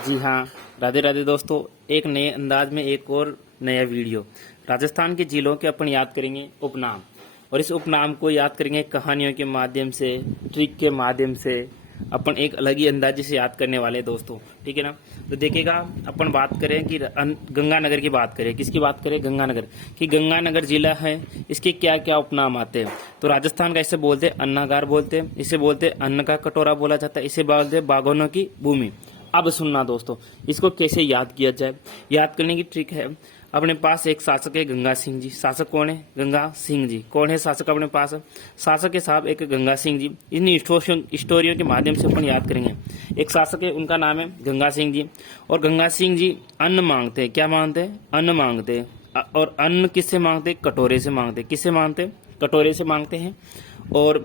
जी हाँ, राधे राधे दोस्तों। एक नए अंदाज में एक और नया वीडियो। राजस्थान के जिलों के अपन याद करेंगे उपनाम, और इस उपनाम को याद करेंगे कहानियों के माध्यम से, ट्रिक के माध्यम से। अपन एक अलग ही अंदाजे से याद करने वाले हैं दोस्तों, ठीक है ना। तो देखिएगा, अपन बात करें कि गंगानगर की बात करें। किसकी बात करें? गंगानगर की। गंगानगर जिला है, इसके क्या क्या उपनाम आते हैं? तो राजस्थान का इसे बोलते हैं अन्नागार बोलते हैं, इसे बोलते हैं अन्न का कटोरा बोला जाता है, इसे बोलते हैं बागवानों की भूमि। अब सुनना दोस्तों, इसको कैसे याद किया जाए। याद करने की ट्रिक है, अपने पास एक शासक है गंगा सिंह जी। शासक कौन है? गंगा सिंह जी। कौन है शासक अपने पास? शासक के साहब एक गंगा सिंह जी। इन स्टोरियों के माध्यम से अपन याद करेंगे। एक शासक है, उनका नाम है गंगा सिंह जी, और गंगा सिंह जी अन्न मांगते हैं। क्या मांगते हैं? अन्न मांगते हैं। और अन्न किससे मांगते? कटोरे से मांगते। किससे मांगते? कटोरे से मांगते हैं। और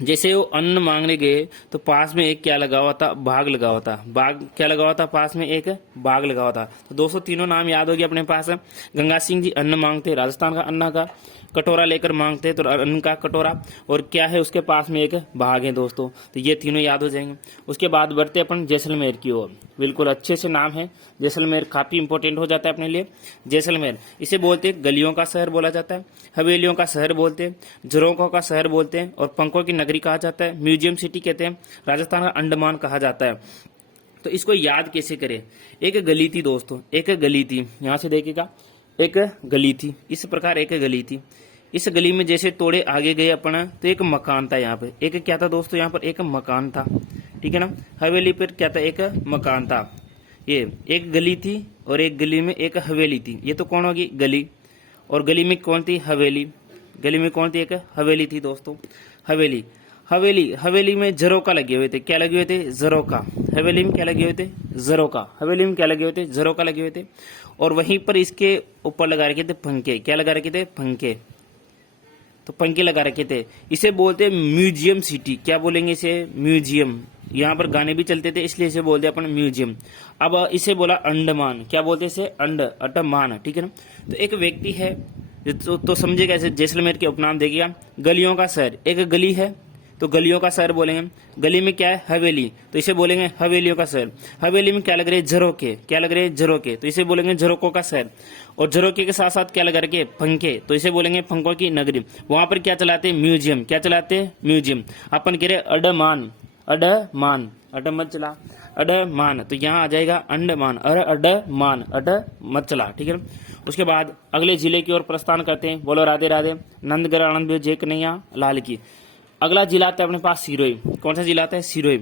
जैसे वो अन्न मांगने गए तो पास में एक क्या लगा हुआ था? बाघ लगा हुआ था। बाघ क्या लगा हुआ था? पास में एक बाघ लगा हुआ था। तो दोस्तों तीनों नाम याद हो गया अपने पास। गंगा सिंह जी अन्न मांगते, राजस्थान का अन्ना का कटोरा लेकर मांगते, तो अन्न का कटोरा, और क्या है उसके पास में? एक बाघ है दोस्तों। तो ये तीनों याद हो जाएंगे। उसके बाद बढ़ते अपन जैसलमेर की ओर। बिल्कुल अच्छे से नाम है जैसलमेर, काफी इंपॉर्टेंट हो जाता है अपने लिए। जैसलमेर इसे बोलते हैं गलियों का शहर बोला जाता है, हवेलियों का शहर बोलते हैं, झरोखों का शहर बोलते हैं, और पंखों की नगरी कहा जाता है, म्यूजियम सिटी कहते हैं, राजस्थान का अंडमान कहा जाता है। तो इसको याद कैसे करें? एक गली थी दोस्तों, एक गली थी। यहां से देखिएगा, एक गली थी, इस प्रकार एक गली थी। इस गली में जैसे तोड़े आगे गए अपन, तो एक मकान था। यहाँ पे एक क्या था दोस्तों? यहाँ पर एक मकान था, ठीक है ना। हवेली पर क्या था? एक मकान था। ये एक गली थी, और एक गली में एक हवेली थी। ये तो कौन होगी? गली। और गली में कौन थी? हवेली। गली में कौन थी? एक हवेली थी दोस्तों। हवेली हवेली हवेली में झरोका लगे हुए थे। क्या लगे हुए थे? झरोका। हवेली में क्या लगे हुए थे? झरोका। हवेली में क्या लगे हुए थे? झरोका लगे हुए थे। और वहीं पर इसके ऊपर लगा रखे थे पंखे। क्या लगा रखे थे? पंखे। तो पंखे लगा रखे थे। इसे बोलते हैं म्यूजियम सिटी। क्या बोलेंगे इसे? म्यूजियम। यहाँ पर गाने भी चलते थे, इसलिए इसे बोलते हैं अपन म्यूजियम। अब इसे बोला अंडमान। क्या बोलते हैं इसे? अंडमान, ठीक है ना। तो एक व्यक्ति है, तो समझेगा इसे। जैसलमेर के उपनाम देखिएगा, गलियों का शहर। एक गली है तो गलियों का शहर बोलेंगे। गली में क्या है? हवेली, तो इसे बोलेंगे हवेलियों का शहर। हवेली में क्या लग रहे? झरोके। क्या लग रहे? झरोके, तो इसे बोलेंगे झरोकों का शहर। और झरोके के साथ साथ क्या लगा रखे? पंखे, तो इसे बोलेंगे पंखों की नगरी। वहां पर क्या चलाते? म्यूजियम। क्या चलाते? म्यूजियम। अपन कह रहे अडमान, अडमान, अड मत चला, अडमान, तो यहाँ आ जाएगा अंडमान। अडमान, अड मत चला, ठीक है ना। उसके बाद अगले जिले की ओर प्रस्थान करते हैं। बोलो राधे राधे। नंदगढ़ आनंद जे कन्हैया लाल की। अगला जिला आता है अपने पास सिरोही। कौन सा जिला आता है? सिरोही।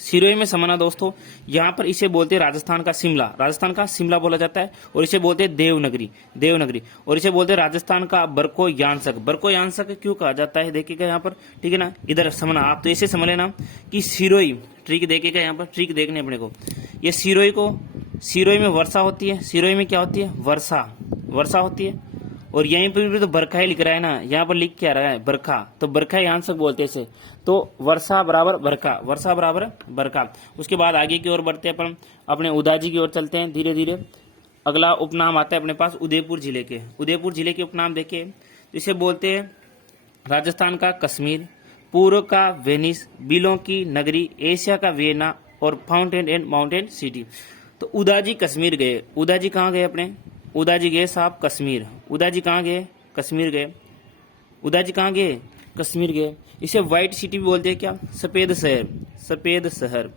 सिरोही में समझना दोस्तों, यहाँ पर इसे बोलते हैं राजस्थान का शिमला। राजस्थान का शिमला बोला जाता है। और इसे बोलते हैं देवनगरी, देवनगरी। और इसे बोलते हैं राजस्थान का बरको यानसक। बरको यानसक क्यों कहा जाता है देखिएगा यहाँ पर, ठीक है ना। इधर समझना आप, तो इसे समझ लेना कि सिरोही, ट्रिक देखिएगा यहाँ पर, ट्रिक देखने अपने को। ये सिरोही को, सिरोही में वर्षा होती है। सिरोही में क्या होती है? वर्षा, वर्षा होती है। और यहीं पर भी तो बरखा ही लिख रहा है ना, यहाँ पर लिख क्या रहा है? बरखा, तो बरखा यहाँ से बोलते हैं इसे। तो वर्षा बराबर बरखा, वर्षा बराबर बरखा। उसके बाद आगे की ओर बढ़ते हैं अपन, अपने उदाजी की ओर चलते हैं धीरे धीरे। अगला उपनाम आता है अपने पास उदयपुर जिले के। उदयपुर जिले के उपनाम देखिए, तो इसे बोलते हैं राजस्थान का कश्मीर, पूर्व का वेनिस, बिलों की नगरी, एशिया का वियना, और फाउंटेन एंड माउंटेन सिटी। तो उदाजी कश्मीर गए। उदाजी कहाँ गए अपने? उदाजी गए साहब कश्मीर। उदाजी कहाँ गए? कश्मीर गए। उदाजी कहाँ गए? कश्मीर गए। इसे व्हाइट सिटी भी बोलते हैं। क्या? सफेद शहर, सफेद शहर।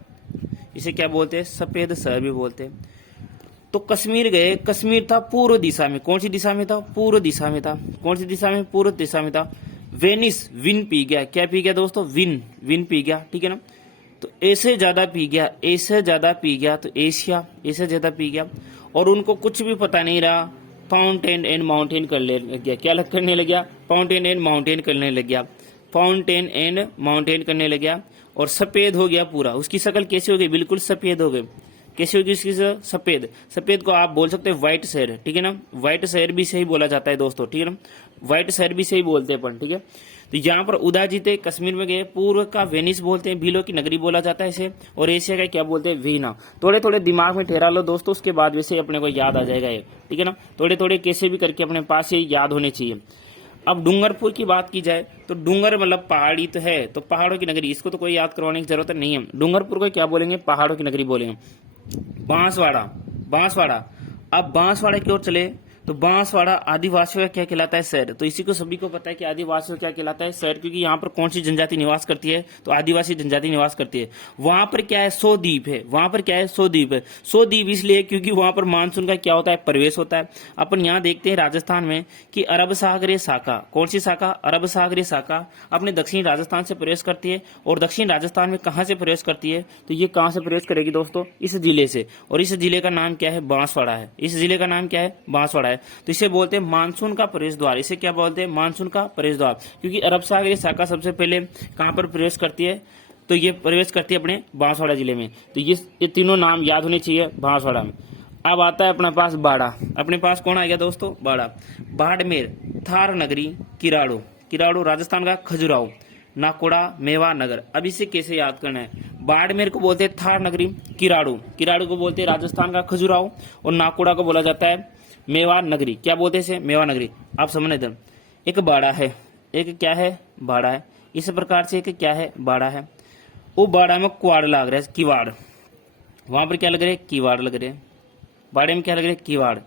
इसे क्या बोलते हैं? सफेद शहर भी बोलते हैं। तो कश्मीर गए। कश्मीर था पूर्व दिशा में। कौन सी दिशा में था? पूर्व दिशा में था। कौन सी दिशा में? पूर्व दिशा में था। वेनिस, विन पी गया। क्या पी गया दोस्तों? विन, विन पी गया, ठीक है ना। तो ऐसे ज्यादा पी गया, ऐसे ज्यादा पी गया, तो एशिया, ऐसे ज्यादा पी गया। और उनको कुछ भी पता नहीं रहा, फाउंटेन एंड माउंटेन करने लग गया। क्या करने लग गया? फाउंटेन एंड माउंटेन करने लग गया। फाउंटेन एंड माउंटेन करने लग गया, और सफेद हो गया पूरा। उसकी शक्ल कैसी हो गई? बिल्कुल सफेद हो गई। कैसी होगी उसकी? सफेद। सफेद को आप बोल सकते हैं व्हाइट शहर, ठीक है ना। व्हाइट शहर भी सही बोला जाता है दोस्तों, ठीक है ना। व्हाइट शहर भी सही बोलते हैं अपन, ठीक है। तो यहाँ पर उदाजी थे, कश्मीर में गए। पूर्व का वेनिस बोलते हैं, बिलो की नगरी बोला जाता है इसे। और एशिया का क्या बोलते हैं? वीना। थोड़े थोड़े दिमाग में ठहरा लो दोस्तों, उसके बाद वैसे अपने को याद आ जाएगा ये, ठीक है ना। थोड़े थोड़े कैसे भी करके अपने पास ये याद होने चाहिए। अब डूंगरपुर की बात की जाए तो डूंगर मतलब पहाड़ी तो है, तो पहाड़ों की नगरी, इसको तो कोई याद करवाने की जरूरत नहीं है। डूंगरपुर को क्या बोलेंगे? पहाड़ों की नगरी बोलेंगे। बांसवाड़ा, बांसवाड़ा। अब बांसवाड़ा की ओर चले तो बांसवाड़ा आदिवासियों का क्या कहलाता है? शहर। तो इसी को सभी को पता है कि आदिवासियों क्या कहलाता है? शहर, क्योंकि यहाँ पर कौन सी जनजाति निवास करती है? तो आदिवासी जनजाति निवास करती है। वहां पर क्या है? 100 द्वीप है। वहां पर क्या है? 100 द्वीप है। 100 द्वीप इसलिए क्योंकि वहां पर मानसून का क्या होता है? प्रवेश होता है। अपन यहाँ देखते हैं राजस्थान में कि अरब सागरीय शाखा, कौन सी शाखा? अरब सागरीय शाखा अपने दक्षिण राजस्थान से प्रवेश करती है। और दक्षिण राजस्थान में कहाँ से प्रवेश करती है? तो ये कहाँ से प्रवेश करेगी दोस्तों? इस जिले से। और इस जिले का नाम क्या है? बांसवाड़ा है। इस जिले का नाम क्या है? बांसवाड़ा है। तो इसे बोलते हैं मानसून का प्रवेश द्वार। इसे क्या बोलते हैं? मानसून का प्रवेश द्वार। क्योंकि अरब सागरीय शाखा सबसे पहले कहां पर प्रवेश करती है? तो ये प्रवेश करती है अपने बांसवाड़ा जिले में। तो ये तीनों नाम याद होने चाहिए बांसवाड़ा में। अब आता है अपने पास बाड़ा। अपने पास कौन आ गया दोस्तों? बाड़ा। बाड़मेर, थार नगरी, किराड़ू, किराड़ू राजस्थान का खजुराहो, नाकोड़ा, मेवा नगर। अब इसे कैसे याद करना है? बाड़मेर को बोलते हैं थार नगरी, किराड़ू, किराड़ू को बोलते हैं राजस्थान का खजुराहो, और नाकोड़ा को बोला जाता है मेवा नगरी। क्या बोलते हैं इसे? मेवा नगरी। आप समझने दो। एक बाड़ा है, एक क्या है? बाड़ा है। इस प्रकार से एक क्या है? बाड़ा है। वो बाड़ा में कुआड़ लग रहा है, किवाड़। वहां पर क्या लग रहे हैं? किवाड़ लग रहे हैं। बाड़े में क्या लग रहे हैं? किवाड़।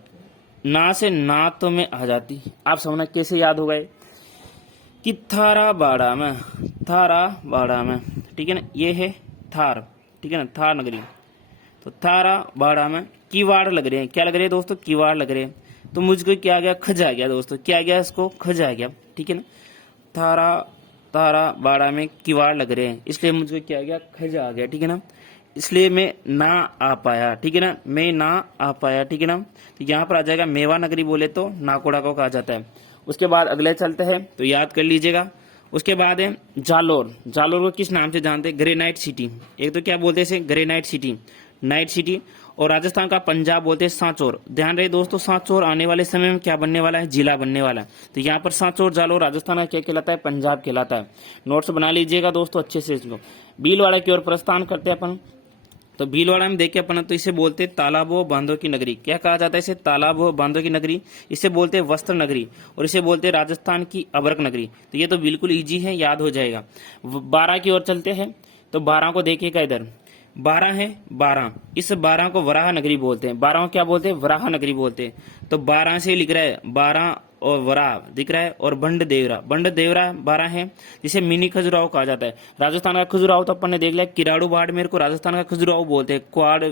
ना से ना तो में आ जाती। आप समझना कैसे याद हो गए कि थारा बाड़ा में, थारा बाड़ा में, ठीक है ना, ये है थार, ठीक है ना, थार नगरी। तो थारा बाड़ा में किवाड़ लग रहे हैं। क्या लग रहे हैं दोस्तों? किवाड़ लग रहे हैं। तो मुझको क्या आ गया? खज आ गया दोस्तों। क्या आ गया? इसको खज आ गया, ठीक है ना। थारा, तारा बाड़ा में किवाड़ लग रहे हैं, इसलिए मुझको क्या आ गया? खज आ गया, ठीक है ना। इसलिए मैं ना आ पाया, ठीक है ना, मैं ना आ पाया, ठीक है ना। तो यहाँ पर आ जाएगा मेवा नगरी, बोले तो नाकोड़ा को कहा जाता है। उसके बाद अगले चलते हैं, तो याद कर लीजिएगा। उसके बाद है जालोर। जालोर को किस नाम से जानते हैं? Granite city. एक तो क्या बोलते हैं इसे? Granite city, night city. और राजस्थान का पंजाब बोलते हैं सांचौर। ध्यान रहे दोस्तों, सांचौर आने वाले समय में क्या बनने वाला है? जिला बनने वाला है। तो यहाँ पर सांचौर जालोर राजस्थान का क्या कहलाता है? पंजाब कहलाता है। नोट्स बना लीजिएगा दोस्तों अच्छे से इसको। भीलवाड़ा की ओर प्रस्थान करते हैं अपन। तो भीलवाड़ा में देखे अपन, तो इसे बोलते हैं तालाबों बांधों की नगरी। क्या कहा जाता है इसे? तालाबों बांधों की नगरी। इसे बोलते हैं वस्त्र नगरी, और इसे बोलते हैं राजस्थान की अबरक नगरी। तो ये तो बिल्कुल इजी है, याद हो जाएगा। 12 की ओर चलते हैं, तो 12 को देखिएगा इधर। 12 है, 12, इस 12 को वराह नगरी बोलते हैं। 12 को क्या बोलते हैं? वराह नगरी बोलते हैं। तो 12 से लिख रहा है 12 और वराह दिख रहा है, और बंड देवरा, बंड देवरा 12 है, जिसे मिनी खजुराहो कहा जाता है। राजस्थान का खजुराहो तो अपन ने देख लिया। किराड़ू बाड़मेर को राजस्थान का खजुराहो बोलते हैं। क्वाड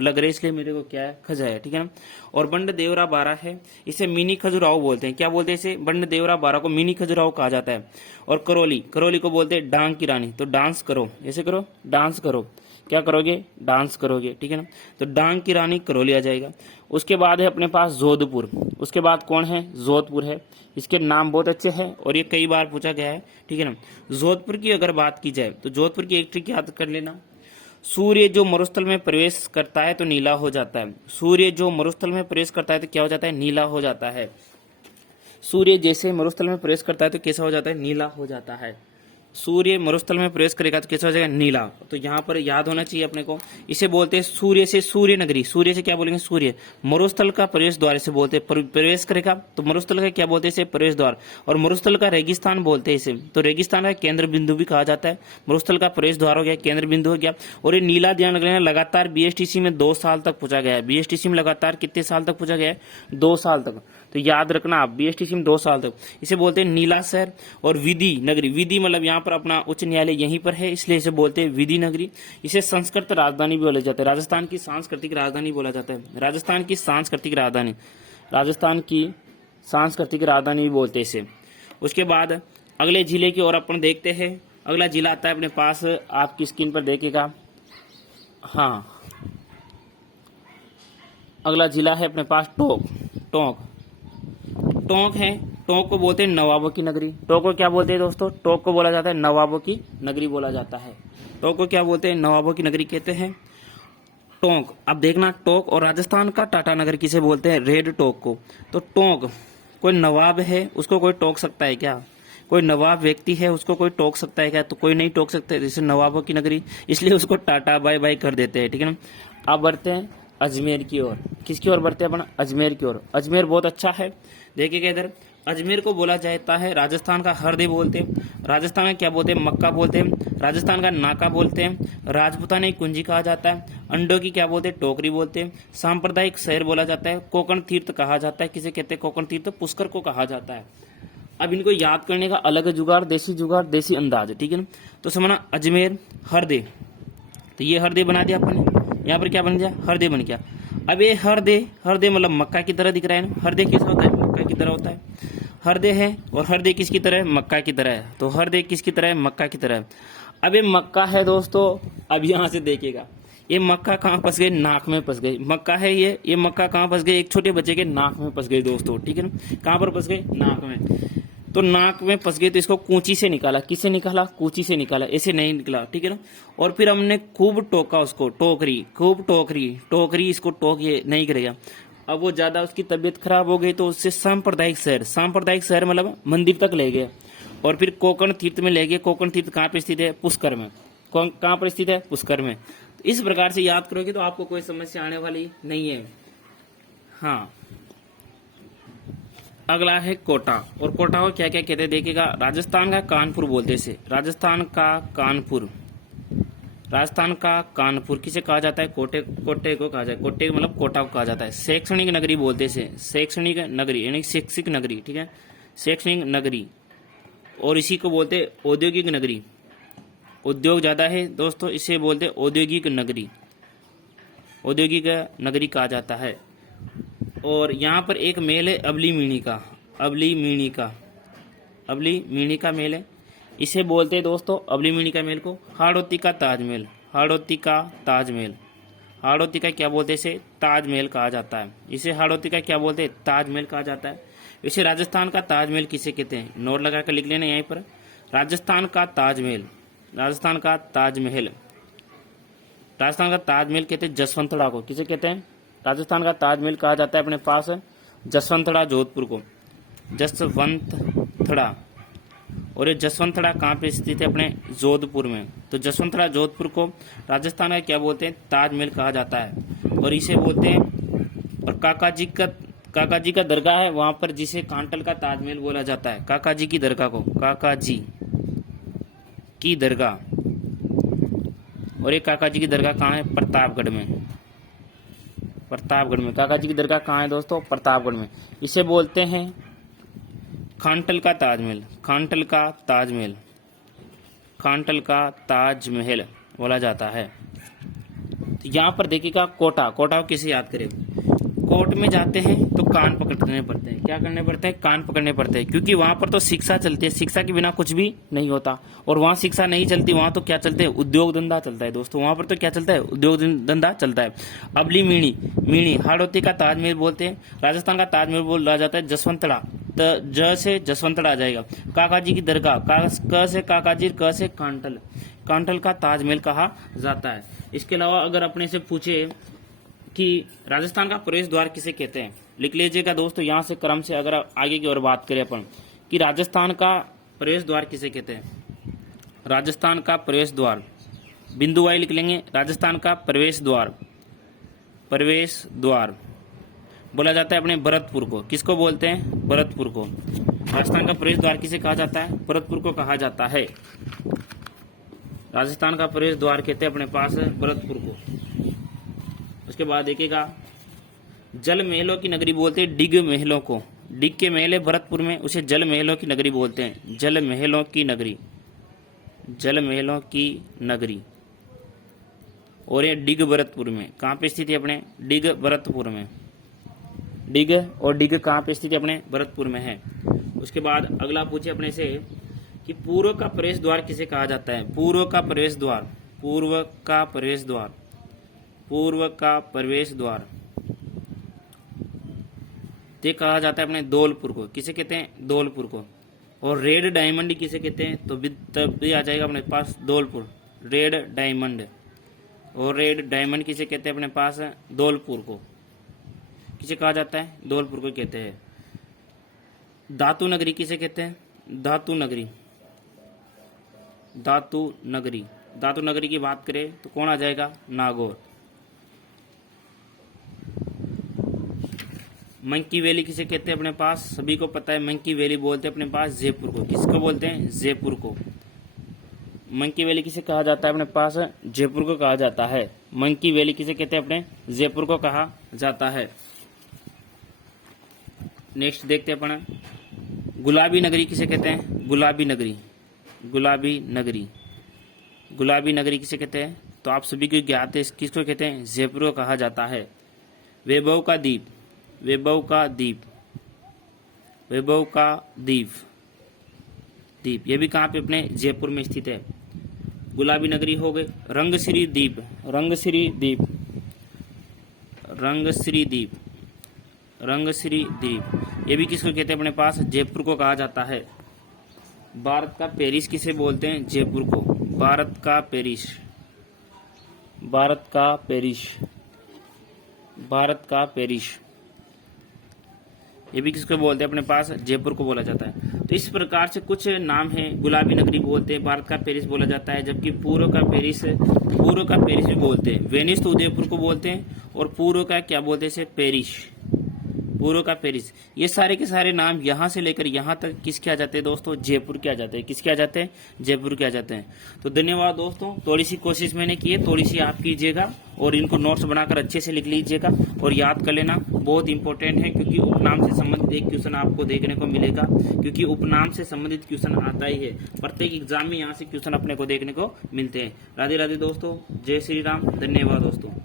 लग रहे इसलिए मेरे को क्या है? खजा है, ठीक है ना। और बंड देवरा 12 है, इसे मिनी खजुराहो बोलते हैं। क्या बोलते हैं इसे? बंड देवरा 12 को मिनी खजुराहो कहा जाता है। और करौली, करौली को बोलते हैं डांग की रानी। तो डांस करो, ऐसे करो, डांस करो। क्या करोगे? डांस करोगे, ठीक है ना। तो डांग की रानी करौली आ जाएगा। उसके बाद है अपने पास जोधपुर। उसके बाद कौन है? जोधपुर है। इसके नाम बहुत अच्छे हैं और ये कई बार पूछा गया है, ठीक है ना। जोधपुर की अगर बात की जाए तो जोधपुर की एक ट्रिक याद कर लेना। सूर्य जो मरुस्थल में प्रवेश करता है तो नीला हो जाता है। सूर्य जो मरुस्थल में प्रवेश करता है तो क्या हो जाता है? नीला हो जाता है। सूर्य जैसे मरुस्थल में प्रवेश करता है तो कैसा हो जाता है? नीला हो जाता है। सूर्य मरुस्थल में प्रवेश करेगा तो कैसा हो जाएगा? नीला। तो यहाँ पर याद होना चाहिए अपने को। इसे बोलते हैं सूर्य से सूर्य नगरी। सूर्य से क्या बोलेंगे? सूर्य। मरुस्थल का प्रवेश द्वार इसे बोलते हैं। प्रवेश करेगा तो मरुस्थल का क्या बोलते हैं? इसे प्रवेश द्वार। और मरुस्थल का रेगिस्तान बोलते हैं इसे। तो रेगिस्तान का केंद्र बिंदु भी कहा जाता है। मरुस्थल का प्रवेश द्वार हो गया, केंद्र बिंदु हो गया। और ये नीला ध्यान रखना, लगातार बीएसटीसी में 2 साल तक पूछा गया है। बीएसटीसी में लगातार कितने साल तक पूछा गया है? 2 साल तक। तो याद रखना आप, बीएसटीसी में 2 साल तक। इसे बोलते हैं नीला शहर। और विधि नगरी, विधि मतलब यहाँ पर अपना उच्च न्यायालय यहीं पर है, इसलिए इसे बोलते हैं विधि नगरी। इसे संस्कृत राजधानी भी बोला जाता है। राजस्थान की सांस्कृतिक राजधानी बोला जाता है। राजस्थान की सांस्कृतिक राजधानी, राजस्थान की सांस्कृतिक राजधानी भी बोलते हैं इसे। उसके बाद अगले जिले की ओर अपन देखते हैं। अगला जिला आता है अपने पास, आपकी स्क्रीन पर देखिएगा। हाँ, अगला जिला है अपने पास टोंक। टोंक, टोंक है। टोंक को बोलते हैं नवाबों की नगरी। टोंक को क्या बोलते हैं दोस्तों? टोंक को बोला जाता है नवाबों की नगरी बोला जाता है। टोंक को क्या बोलते हैं? नवाबों की नगरी कहते हैं टोंक। अब देखना, टोंक और राजस्थान का टाटा नगर किसे बोलते हैं? रेड टोंक को। तो टोंक, कोई नवाब है उसको कोई टोक सकता है क्या? कोई नवाब व्यक्ति है उसको कोई टोक सकता है क्या? तो कोई नहीं टोक सकता, जैसे नवाबों की नगरी, इसलिए उसको टाटा बाय बाय कर देते हैं, ठीक है ना। अब बढ़ते हैं अजमेर की ओर। किसकी ओर बढ़ते हैं अपन? अजमेर की ओर। अजमेर बहुत अच्छा है, देखिएगा इधर। अजमेर को बोला जाता है राजस्थान का हरदे बोलते हैं, राजस्थान का क्या बोलते हैं, मक्का बोलते हैं, राजस्थान का नाका बोलते हैं, राजपूताना कुंजी कहा जाता है, अंडों की क्या बोलते हैं, टोकरी बोलते हैं, सांप्रदायिक शहर बोला जाता है, कोकण तीर्थ कहा जाता है, किसे कहते हैं कोकण तीर्थ, पुष्कर को कहा जाता है। अब इनको याद करने का अलग जुगाड़, देसी अंदाज, ठीक है ना। तो समझना अजमेर हरदे, तो ये हरदे बना दिया अपन, यहाँ पर क्या बन गया, हरदे बन गया। अब ये हरदे मतलब मक्का की तरह दिख रहा है ना, हरदे कैसा होता है, मक्का की तरह होता है, हरदे है, और हरदे किसकी तरह है, मक्का की तरह है, तो हरदे किसकी तरह है, मक्का की तरह है। अब ये मक्का है दोस्तों, अब यहाँ से देखिएगा ये मक्का कहाँ फंस गए, नाक में फंस गई, मक्का है ये मक्का कहाँ फंस गए, एक छोटे बच्चे के नाक में फंस गए दोस्तों, ठीक है ना। कहाँ पर फंस गए, नाक में, तो नाक में फंस गए तो इसको कूंची से निकाला, किससे निकाला, कूंची से निकाला, ऐसे नहीं निकला, ठीक है ना। और फिर हमने खूब टोका उसको, खूब टोकरी इसको टोक, ये नहीं करेगा। अब वो ज्यादा उसकी तबीयत खराब हो गई तो उससे सांप्रदायिक शहर मतलब मंदिर तक ले गए, और फिर कोकण तीर्थ में ले गए। कोकण तीर्थ कहाँ पे स्थित है, पुष्कर में। कहाँ पर स्थित है, पुष्कर में। तो इस प्रकार से याद करोगे तो आपको कोई समस्या आने वाली नहीं है। हाँ, अगला है कोटा, और कोटा को क्या क्या कहते हैं देखिएगा, राजस्थान का कानपुर बोलते से, राजस्थान का कानपुर किसे कहा जाता है, कोटे को कहा जाता है, कोटे मतलब कोटा को कहा जाता है। शैक्षणिक नगरी बोलते से, शैक्षणिक नगरी यानी शिक्षित नगरी, ठीक है, शैक्षणिक नगरी। और इसी को बोलते हैं औद्योगिक नगरी, उद्योग ज्यादा है दोस्तों, इसे बोलते हैं औद्योगिक नगरी कहा जाता है। और यहाँ पर एक मेल है अबली मीणी का मेल है, इसे बोलते हैं दोस्तों अबली मीणी का मेल को हाड़ौती का ताजमहल, हाड़ौती का क्या बोलते हैं, इसे ताजमहल कहा जाता है, इसे हाड़ौती का क्या बोलते हैं, ताजमहल कहा जाता है। इसे राजस्थान का ताजमहल किसे कहते हैं, नोट लगा कर लिख लेना यहीं पर, राजस्थान का ताजमहल कहते हैं जसवंतड़ा को, किसे कहते हैं, राजस्थान का ताजमहल कहा जाता है अपने पास जसवंतड़ा जोधपुर को, जसवंतड़ा। और ये जसवंतड़ा कहाँ पे स्थित है, अपने जोधपुर में। तो जसवंतड़ा जोधपुर को राजस्थान का क्या बोलते हैं, ताजमहल कहा जाता है। और इसे बोलते हैं, और काका जी का दरगाह है वहां पर, जिसे कांटल का ताजमहल बोला जाता है। काका जी की दरगाह को काका जी की दरगाह, और ये काका जी की दरगाह कहाँ है, प्रतापगढ़ में। काका जी की दरगाह कहाँ है दोस्तों, प्रतापगढ़ में। इसे बोलते हैं कांटल का ताजमहल बोला जाता है। तो यहाँ पर देखिएगा कोटा को किसे याद करें, कोर्ट में जाते हैं तो कान पकड़ने पड़ते हैं, क्या करने पड़ते हैं, कान पकड़ने पड़ते हैं, क्योंकि वहां पर तो शिक्षा चलती है, शिक्षा के बिना कुछ भी नहीं होता। और वहां शिक्षा नहीं चलती, वहां तो क्या चलते हैं, उद्योग धंधा चलता है दोस्तों, वहां पर तो क्या चलता है, उद्योग धंधा चलता है। अबली मीणी हाड़ौती का ताजमहल बोलते हैं, राजस्थान का ताजमहल बोला जाता है जसवंतड़ा, तो ज से जसवंतड़ा आ जाएगा। काका जी की दरगाह, क से काका जी, क से कांटल का ताजमहल कहा जाता है। इसके अलावा अगर अपने से पूछे कि राजस्थान का प्रवेश द्वार किसे कहते हैं, लिख लीजिएगा दोस्तों यहाँ से क्रम से, अगर आगे की ओर बात करें अपन कि राजस्थान का प्रवेश द्वार किसे कहते हैं, राजस्थान का प्रवेश द्वार, बिंदु वाई लिख लेंगे, राजस्थान का प्रवेश द्वार बोला जाता है अपने भरतपुर को, किसको बोलते हैं, भरतपुर को। राजस्थान का प्रवेश द्वार किसे कहा जाता है, भरतपुर को कहा जाता है। राजस्थान का प्रवेश द्वार कहते हैं अपने पास भरतपुर को। उसके बाद देखिएगा जल महलों की नगरी बोलते हैं डिग महलों को, डिग के महल है भरतपुर में, उसे जल महलों की नगरी बोलते हैं, जल महलों की नगरी। और ये डिग भरतपुर में, कहाँ पे स्थित है अपने, डिग भरतपुर में, डिग और डिग कहाँ पे स्थित है अपने भरतपुर में है। उसके बाद अगला पूछे अपने से कि पूर्व का प्रवेश द्वार किसे कहा जाता है, पूर्व का प्रवेश द्वार ये कहा जाता है अपने धौलपुर को, किसे कहते हैं, धौलपुर को। और रेड डायमंड किसे कहते हैं, तो तब भी आ जाएगा अपने पास धौलपुर, रेड डायमंड। और रेड डायमंड किसे कहते हैं अपने पास, धौलपुर को किसे कहा जाता है, धौलपुर को कहते हैं। धातु नगरी किसे कहते हैं, धातु नगरी की बात करें तो कौन आ जाएगा, नागौर। मंकी वैली किसे कहते हैं अपने पास, सभी को पता है मंकी वैली बोलते हैं अपने पास जयपुर को। किसको बोलते हैं? जयपुर को। मंकी वैली किसे कहा जाता है अपने पास? जयपुर को कहा जाता है। मंकी वैली किसे कहते हैं अपने? जयपुर को कहा जाता है। नेक्स्ट देखते हैं अपन, गुलाबी नगरी किसे कहते हैं? गुलाबी नगरी। गुलाबी नगरी। गुलाबी नगरी किसे कहते हैं? तो आप सभी को ज्ञात है, किसको कहते हैं? जयपुर को कहा जाता है। वैभव का द्वीप। वैभव का द्वीप। वैभव का द्वीप। द्वीप ये भी कहाँ पे? अपने जयपुर में स्थित है। गुलाबी नगरी हो गए। रंगश्री द्वीप। रंगश्री द्वीप। रंगश्री द्वीप। रंगश्री द्वीप ये भी किसको कहते हैं अपने पास? जयपुर को कहा जाता है। भारत का पेरिस किसे बोलते हैं? जयपुर को। भारत का पेरिस। भारत का पेरिस। भारत का पेरिस ये भी किसको बोलते हैं अपने पास? जयपुर को बोला जाता है। तो इस प्रकार से कुछ नाम हैं। गुलाबी नगरी बोलते हैं, भारत का पेरिस बोला जाता है, जबकि पूर्व का पेरिस भी बोलते हैं। वेनिस तो उदयपुर को बोलते हैं और पूर्व का क्या बोलते हैं? पेरिस। पूर्व का पेरिस। ये सारे के सारे नाम यहाँ से लेकर यहाँ तक किसके आ जाते हैं दोस्तों? जयपुर के आ जाते हैं। किसके आ जाते हैं? जयपुर के आ जाते हैं। तो धन्यवाद दोस्तों, थोड़ी सी कोशिश मैंने की है, थोड़ी सी आप कीजिएगा और इनको नोट्स बनाकर अच्छे से लिख लीजिएगा और याद कर लेना, बहुत इंपॉर्टेंट है, क्योंकि उपनाम से संबंधित एक क्वेश्चन आपको देखने को मिलेगा, क्योंकि उपनाम से संबंधित क्वेश्चन आता ही है। प्रत्येक एग्जाम में यहाँ से क्वेश्चन अपने को देखने को मिलते हैं। राधे राधे दोस्तों, जय श्री राम, धन्यवाद दोस्तों।